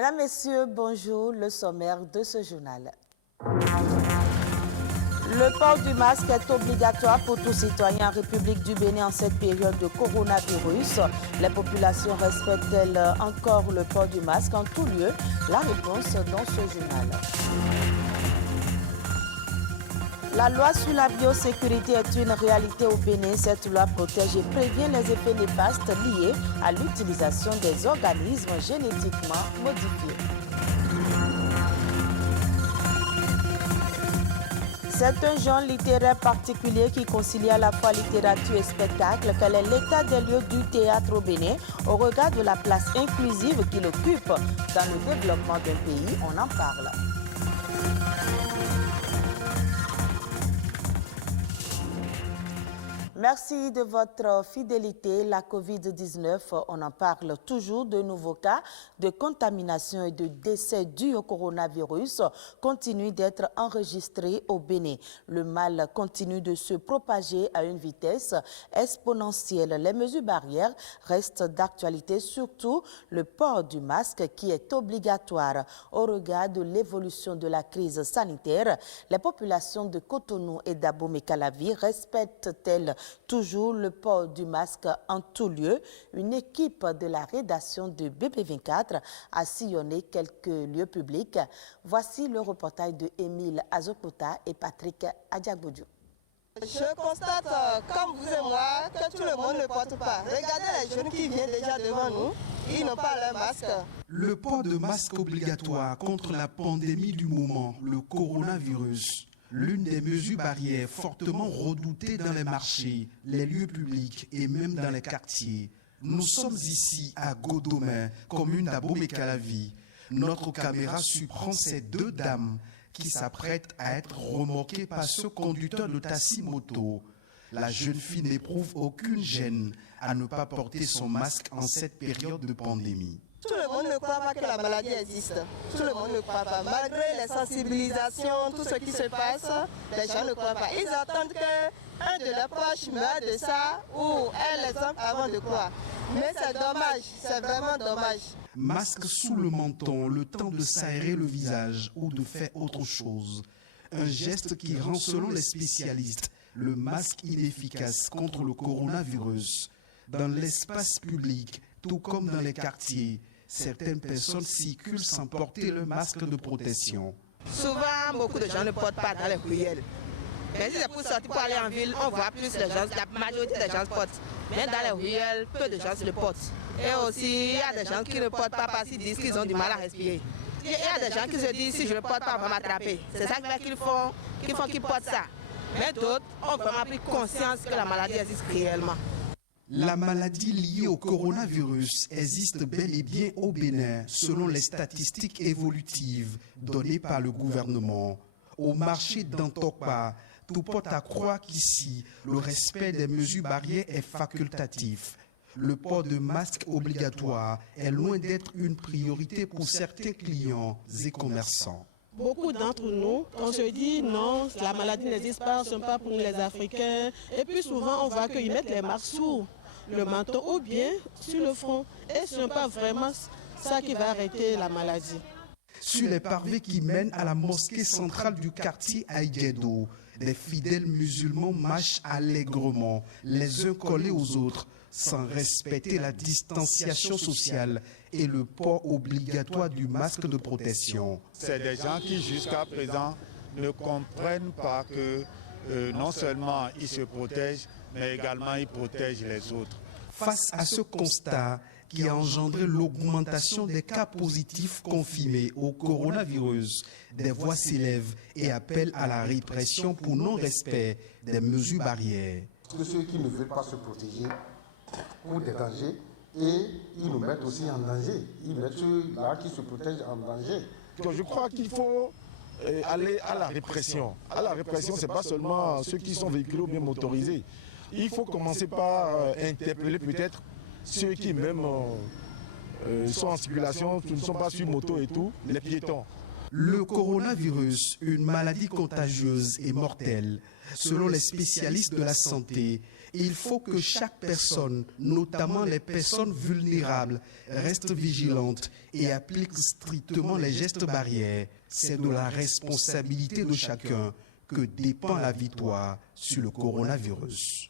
Mesdames, Messieurs, bonjour. Le sommaire de ce journal. Le port du masque est obligatoire pour tous citoyens en République du Bénin en cette période de coronavirus. Les populations respectent-elles encore le port du masque en tout lieu? La réponse dans ce journal. La loi sur la biosécurité est une réalité au Bénin. Cette loi protège et prévient les effets néfastes liés à l'utilisation des organismes génétiquement modifiés. C'est un genre littéraire particulier qui concilie à la fois littérature et spectacle. Quel est l'état des lieux du théâtre au Bénin au regard de la place inclusive qu'il occupe dans le développement d'un pays? On en parle. Merci de votre fidélité. La COVID-19, on en parle toujours. De nouveaux cas de contamination et de décès dus au coronavirus continuent d'être enregistrés au Bénin. Le mal continue de se propager à une vitesse exponentielle. Les mesures barrières restent d'actualité, surtout le port du masque qui est obligatoire. Au regard de l'évolution de la crise sanitaire, les populations de Cotonou et d'Abomey-Calavi respectent-elles toujours le port du masque en tout lieu? Une équipe de la rédaction de BP24 a sillonné quelques lieux publics. Voici le reportage de Émile Azokota et Patrick Adjagbodjou. Je constate, comme vous et moi, que tout le monde ne porte pas. Regardez les jeunes qui viennent déjà devant nous, ils n'ont pas leur masque. Le port de masque obligatoire contre la pandémie du moment, le coronavirus. L'une des mesures barrières fortement redoutées dans les marchés, les lieux publics et même dans les quartiers. Nous sommes ici à Godomé, commune d'Abomey-Calavi. Notre caméra surprend ces deux dames qui s'apprêtent à être remorquées par ce conducteur de taxi-moto. La jeune fille n'éprouve aucune gêne à ne pas porter son masque en cette période de pandémie. Tout le monde ne croit pas que la maladie existe. Tout le monde ne croit pas. Malgré les sensibilisations, tout ce qui se passe, les gens ne croient pas. Ils attendent qu'un de leurs proches meure de ça ou un exemple avant de croire. Mais c'est dommage, c'est vraiment dommage. Masque sous le menton, le temps de s'aérer le visage ou de faire autre chose. Un geste qui rend, selon les spécialistes, le masque inefficace contre le coronavirus. Dans l'espace public, tout comme dans les quartiers, certaines personnes circulent sans porter le masque de protection. Souvent, beaucoup de gens ne portent pas dans les ruelles. Mais si c'est pour sortir pour aller en ville, on voit plus les gens, la majorité des gens portent. Mais dans les ruelles, peu de gens le portent. Et aussi, il y a des gens qui ne portent pas parce qu'ils disent qu'ils ont du mal à respirer. Il y a des gens qui se disent si je ne porte pas, on va m'attraper. C'est ça qu'ils portent ça. Mais d'autres ont vraiment pris conscience que la maladie existe réellement. La maladie liée au coronavirus existe bel et bien au Bénin, selon les statistiques évolutives données par le gouvernement. Au marché d'Antokpa, tout porte à croire qu'ici, le respect des mesures barrières est facultatif. Le port de masque obligatoire est loin d'être une priorité pour certains clients et commerçants. Beaucoup d'entre nous, on se dit non, la maladie n'existe pas, ce n'est pas pour les Africains. Et puis souvent, on voit qu'ils mettent les masques sous le menton ou bien sur le front. Et ce n'est pas vraiment ça qui va arrêter la maladie. Sur les pavés qui mènent à la mosquée centrale du quartier Aïguedo, des fidèles musulmans marchent allègrement, les uns collés aux autres, sans respecter la distanciation sociale et le port obligatoire du masque de protection. C'est des gens qui jusqu'à présent ne comprennent pas que non seulement ils se protègent, mais également ils protègent les autres. Face à ce constat qui a engendré l'augmentation des cas positifs confirmés au coronavirus, des voix s'élèvent et appellent à la répression pour non-respect des mesures barrières. Ceux qui ne veulent pas se protéger pour des dangers et ils nous mettent aussi en danger. Ils mettent ceux-là qui se protègent en danger. Je crois qu'il faut aller à la répression. À la répression, ce n'est pas seulement ceux qui sont véhiculés ou bien motorisés. Il faut commencer par interpeller peut-être ceux qui même sont en circulation, qui ne sont pas sur moto et tout, les piétons. Le coronavirus, une maladie contagieuse et mortelle. Selon les spécialistes de la santé, il faut que chaque personne, notamment les personnes vulnérables, reste vigilante et applique strictement les gestes barrières. C'est de la responsabilité de chacun que dépend la victoire sur le coronavirus.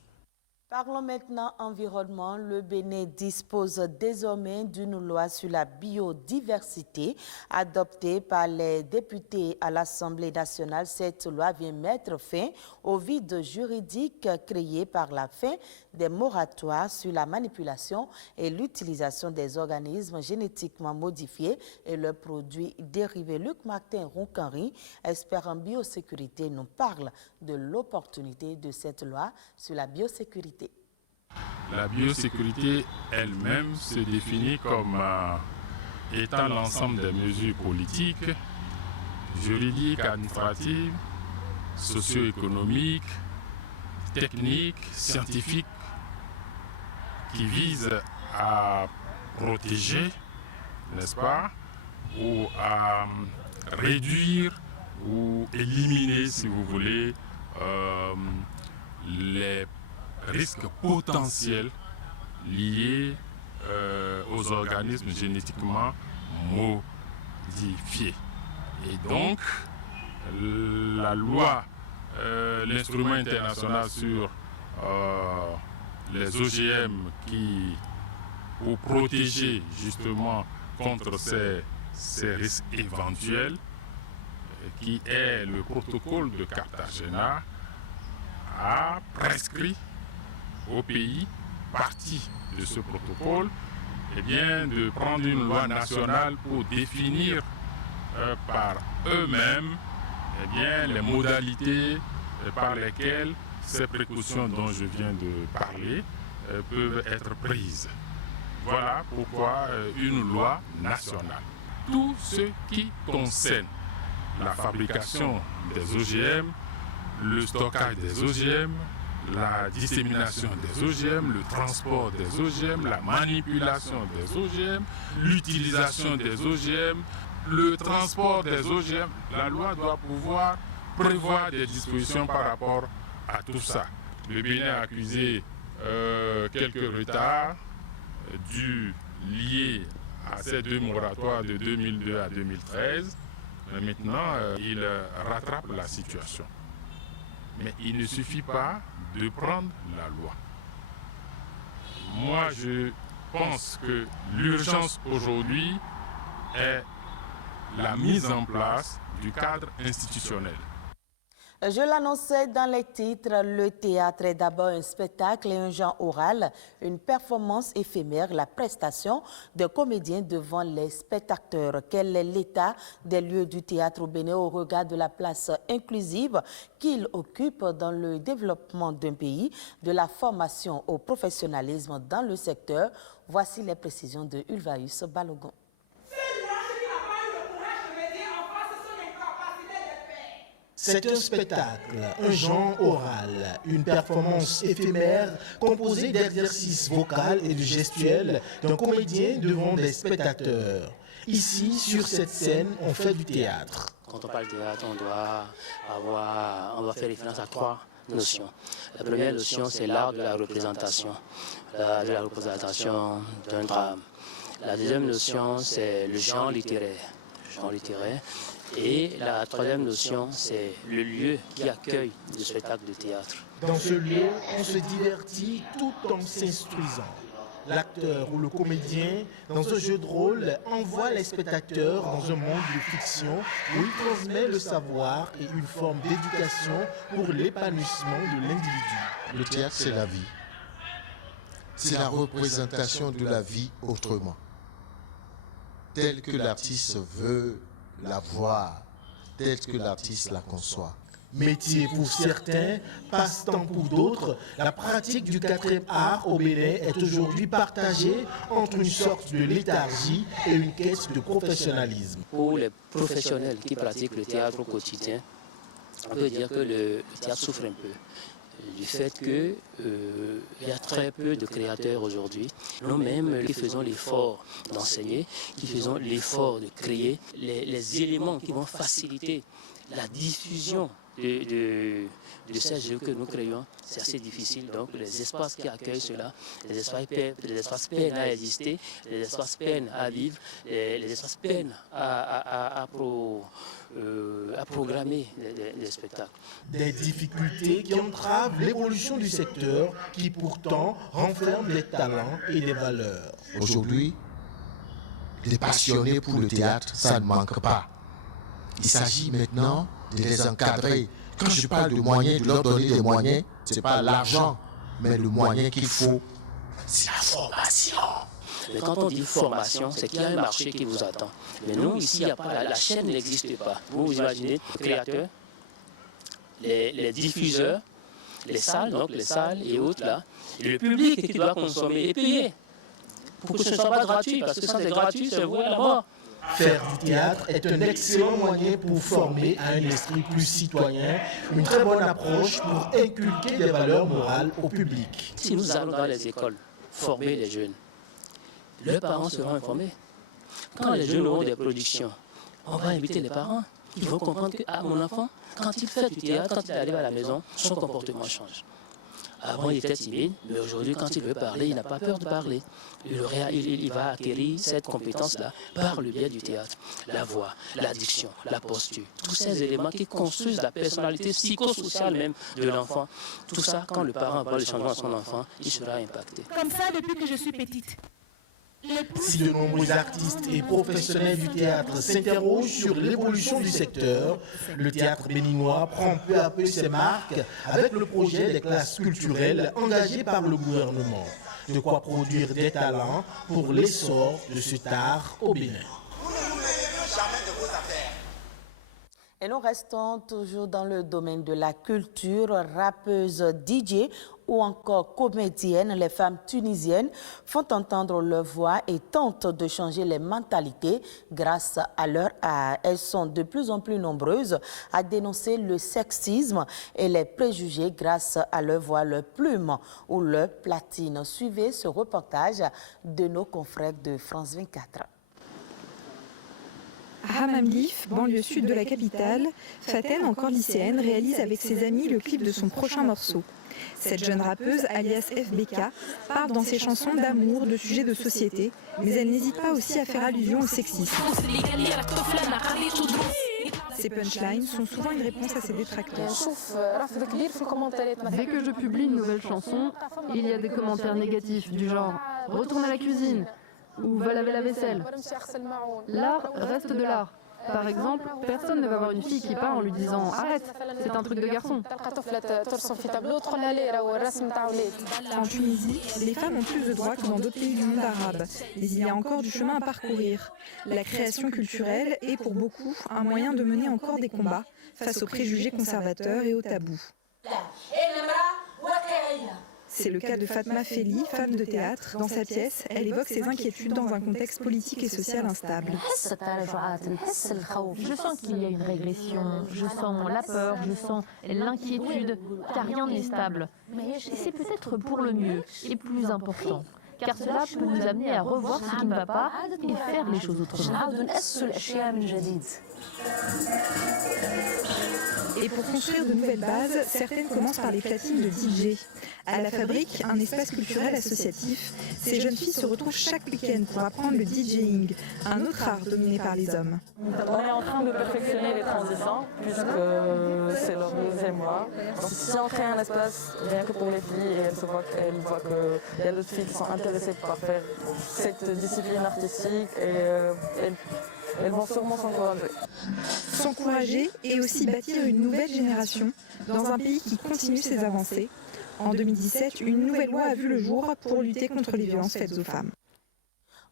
Parlons maintenant environnement. Le Bénin dispose désormais d'une loi sur la biodiversité adoptée par les députés à l'Assemblée nationale. Cette loi vient mettre fin au vide juridique créé par la fin des moratoires sur la manipulation et l'utilisation des organismes génétiquement modifiés et leurs produits dérivés. Luc Martin Roncanry, expert en biosécurité, nous parle de l'opportunité de cette loi sur la biosécurité. La biosécurité elle-même se définit comme étant l'ensemble des mesures politiques, juridiques, administratives, socio-économiques, techniques, scientifiques qui visent à protéger, n'est-ce pas, ou à réduire ou éliminer, si vous voulez, les risques potentiels liés aux organismes génétiquement modifiés. Et donc, la loi, l'instrument international sur les OGM pour protéger justement contre ces risques éventuels, qui est le protocole de Cartagena, a prescrit aux pays parties de ce protocole de prendre une loi nationale pour définir par eux-mêmes les modalités par lesquelles ces précautions dont je viens de parler peuvent être prises. Voilà pourquoi une loi nationale. Tout ce qui concerne la fabrication des OGM, le stockage des OGM, la dissémination des OGM, le transport des OGM, la manipulation des OGM, l'utilisation des OGM, le transport des OGM, la loi doit pouvoir prévoir des dispositions par rapport à tout ça. Le Bénin a accusé quelques retards liés à ces deux moratoires de 2002 à 2013. Maintenant, il rattrape la situation. Mais il ne suffit pas de prendre la loi. Moi, je pense que l'urgence aujourd'hui est la mise en place du cadre institutionnel. Je l'annonçais dans les titres, le théâtre est d'abord un spectacle et un genre oral, une performance éphémère, la prestation de comédiens devant les spectateurs. Quel est l'état des lieux du théâtre au Bénin au regard de la place inclusive qu'il occupe dans le développement d'un pays, de la formation au professionnalisme dans le secteur? Voici les précisions de Ulvaeus Balogun. C'est un spectacle, un genre oral, une performance éphémère composée d'exercices vocaux et de gestuels d'un comédien devant des spectateurs. Ici, sur cette scène, on fait du théâtre. Quand on parle de théâtre, on doit faire référence à trois notions. La première notion, c'est l'art de la représentation, d'un drame. La deuxième notion, c'est le genre littéraire. Et la troisième notion, c'est le lieu qui accueille le spectacle de théâtre. Dans ce lieu, on se divertit tout en s'instruisant. L'acteur ou le comédien, dans un jeu de rôle, envoie les spectateurs dans un monde de fiction où il transmet le savoir et une forme d'éducation pour l'épanouissement de l'individu. Le théâtre, c'est la vie. C'est la représentation de la vie autrement, telle que l'artiste veut la voir, telle que l'artiste la conçoit. Métier pour certains, passe-temps pour d'autres, la pratique du 4e art au Bénin est aujourd'hui partagée entre une sorte de léthargie et une quête de professionnalisme. Pour les professionnels qui pratiquent le théâtre au quotidien, on peut dire que le théâtre souffre un peu du fait qu'il y a très peu de créateurs aujourd'hui. Nous-mêmes qui faisons l'effort d'enseigner, qui faisons l'effort de créer les éléments qui vont faciliter la diffusion de ces jeux que nous créons, c'est assez difficile. Donc les espaces qui accueillent cela, les espaces peinent à exister, les espaces peinent à vivre, les espaces peinent à programmer des spectacles. Des difficultés qui entravent l'évolution du secteur qui pourtant renferme des talents et des valeurs. Aujourd'hui, des passionnés pour le théâtre, ça ne manque pas. Il s'agit maintenant de les encadrer. Quand je parle de moyens, de leur donner des moyens, ce n'est pas l'argent, mais le moyen qu'il faut, c'est la formation. Mais quand on dit formation, c'est qu'il y a un marché qui vous attend. Mais nous, ici, il n'y a pas, la chaîne n'existe pas. Vous imaginez, les créateurs, les diffuseurs, les salles, donc les salles et autres là, et le public qui doit consommer et payer. Pour que ce ne soit pas gratuit, parce que ça c'est gratuit, c'est voué à la mort. Faire du théâtre est un excellent moyen pour former à un esprit plus citoyen, une très bonne approche pour inculquer des valeurs morales au public. Si nous allons dans les écoles former les jeunes, leurs parents seront informés. Quand les jeunes auront des productions, on va inviter les parents. Ils vont comprendre que mon enfant, quand il fait du théâtre, quand il arrive à la maison, son comportement change. Avant, il était timide, mais aujourd'hui, quand il veut parler, il n'a pas peur de parler. Il va acquérir cette compétence-là par le biais du théâtre. La voix, la diction, la posture, tous ces éléments qui construisent la personnalité psychosociale même de l'enfant. Tout ça, quand le parent voit le changement à son enfant, il sera impacté. Comme ça, depuis que je suis petite. Si de nombreux artistes et professionnels du théâtre s'interrogent sur l'évolution du secteur, le théâtre béninois prend peu à peu ses marques avec le projet des classes culturelles engagées par le gouvernement. De quoi produire des talents pour l'essor de cet art au Bénin. Et nous restons toujours dans le domaine de la culture. Rappeuses, DJ ou encore comédiennes, les femmes tunisiennes font entendre leur voix et tentent de changer les mentalités grâce à leur art. Elles sont de plus en plus nombreuses à dénoncer le sexisme et les préjugés grâce à leur voix, leur plume ou leur platine. Suivez ce reportage de nos confrères de France 24. À Hamamlif, banlieue sud de la capitale, Faten, encore lycéenne, réalise avec ses amis le clip de son prochain morceau. Cette jeune rappeuse, alias FBK, parle dans ses chansons d'amour, de sujets de société, mais elle n'hésite pas aussi à faire allusion au sexisme. Ces punchlines sont souvent une réponse à ses détracteurs. Dès que je publie une nouvelle chanson, il y a des commentaires négatifs du genre « retourne à la cuisine » ou « va laver la vaisselle ». L'art reste de l'art. Par exemple, personne ne va voir une fille qui part en lui disant « arrête, c'est un truc de garçon ». En Tunisie, les femmes ont plus de droits que dans d'autres pays du monde arabe, mais il y a encore du chemin à parcourir. La création culturelle est pour beaucoup un moyen de mener encore des combats face aux préjugés conservateurs et aux tabous. C'est le cas de Fatma Feli, femme de théâtre. Dans sa pièce, elle évoque ses inquiétudes dans un contexte politique et social instable. Je sens qu'il y a une régression, je sens la peur, je sens l'inquiétude, car rien n'est stable. Et c'est peut-être pour le mieux et plus important, car cela peut nous amener à revoir ce qui ne va pas et faire les choses autrement. Et pour construire de nouvelles bases, certaines commencent par les platines de DJ. À la Fabrique, un espace culturel associatif, ces jeunes filles se retrouvent chaque week-end pour apprendre le DJing, un autre art dominé par les hommes. On est en train de perfectionner les transitions, puisque c'est leur deuxième mois. Donc si on crée un espace rien que pour les filles, et elles voient qu'il y a d'autres filles qui sont intéressées par faire cette discipline artistique, et elles vont sûrement s'encourager. S'encourager et aussi bâtir une nouvelle génération dans un pays qui continue ses avancées. En 2017, une nouvelle loi a vu le jour pour lutter contre les violences faites aux femmes.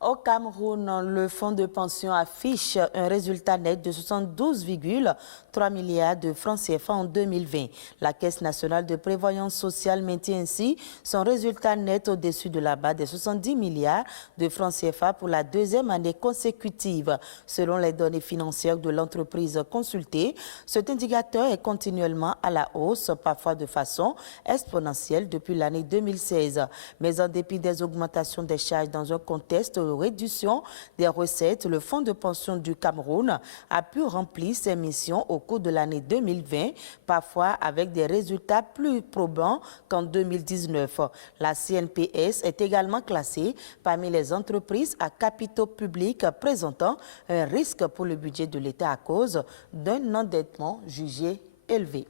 Au Cameroun, le fonds de pension affiche un résultat net de 72,3 milliards de francs CFA en 2020. La Caisse nationale de prévoyance sociale maintient ainsi son résultat net au-dessus de la barre des 70 milliards de francs CFA pour la deuxième année consécutive. Selon les données financières de l'entreprise consultée, cet indicateur est continuellement à la hausse, parfois de façon exponentielle depuis l'année 2016. Mais en dépit des augmentations des charges dans un contexte réduction des recettes, le Fonds de pension du Cameroun a pu remplir ses missions au cours de l'année 2020, parfois avec des résultats plus probants qu'en 2019. La CNPS est également classée parmi les entreprises à capitaux publics présentant un risque pour le budget de l'État à cause d'un endettement jugé élevé.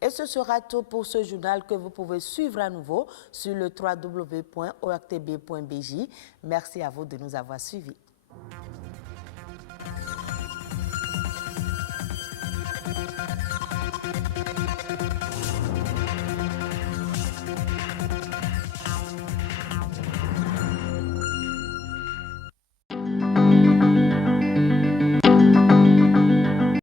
Et ce sera tout pour ce journal que vous pouvez suivre à nouveau sur le www.ortb.bj. Merci à vous de nous avoir suivis.